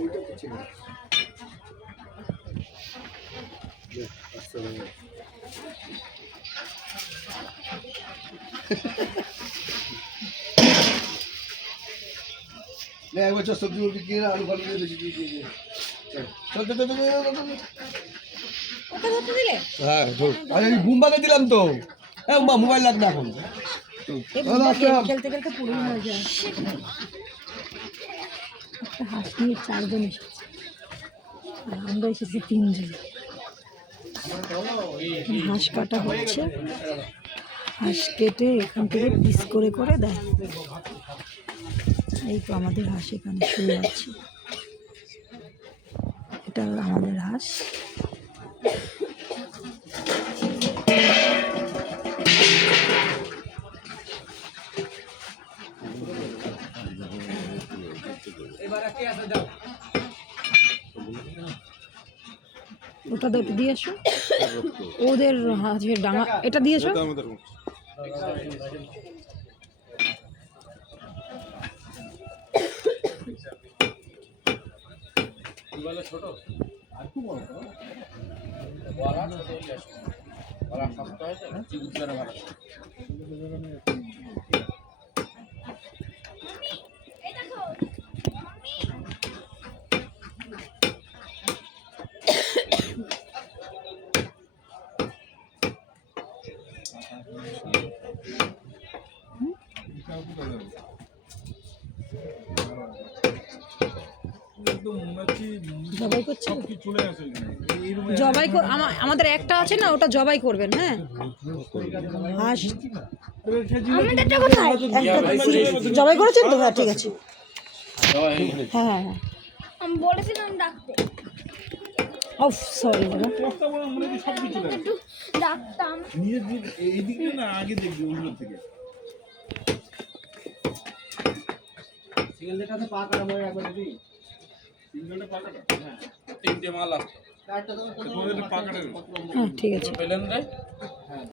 ওইটা কিছু না এক বছর সবজি উবজি কিনে আলু ফালু দিয়ে বেশি দিয়ে দিয়ে চল চল চল হ্যাঁ আরে বুম্বাকে দিলাম তো হ্যাঁ মোবাইল লাগ না এখন খেলতে খেলতে পুরো হয়ে যায়। একটা হাঁস নিয়ে 4 জন এসেছে, আর আমরা এসেছি 3 জন। হাঁস কাটা হচ্ছে, হাঁস কেটে এখান থেকে পিস করে করে দেয়। এই তো আমাদের হাঁস এখানে শুয়ে আছে, এটা আমাদের হাঁস। ওটা দিয়ে এসো, ওদের হাঁসের ডাঙা এটা দিয়ে এসো। ছোট জবাই করছে, জবাই আমাদের একটা আছে না, ওটা জবাই করবেন। হ্যাঁ হাঁস জবাই করেছেন তো? হ্যাঁ ঠিক আছে, হ্যাঁ হ্যাঁ হ্যাঁ আমি বলেছিলাম ডাকতে। অফ সরি দাদা, ডাকতাম এইদিকে না আগে দেখবি ওগুলো থেকে সিগন্যালটাতে পা কাটা মরে একবার দিবি সিঙ্গেলটা পাকাটা হ্যাঁ তিনটে মাল আসতো চারটা তো তোমাদের পাকাটা হ্যাঁ ঠিক আছে। পেলেন রে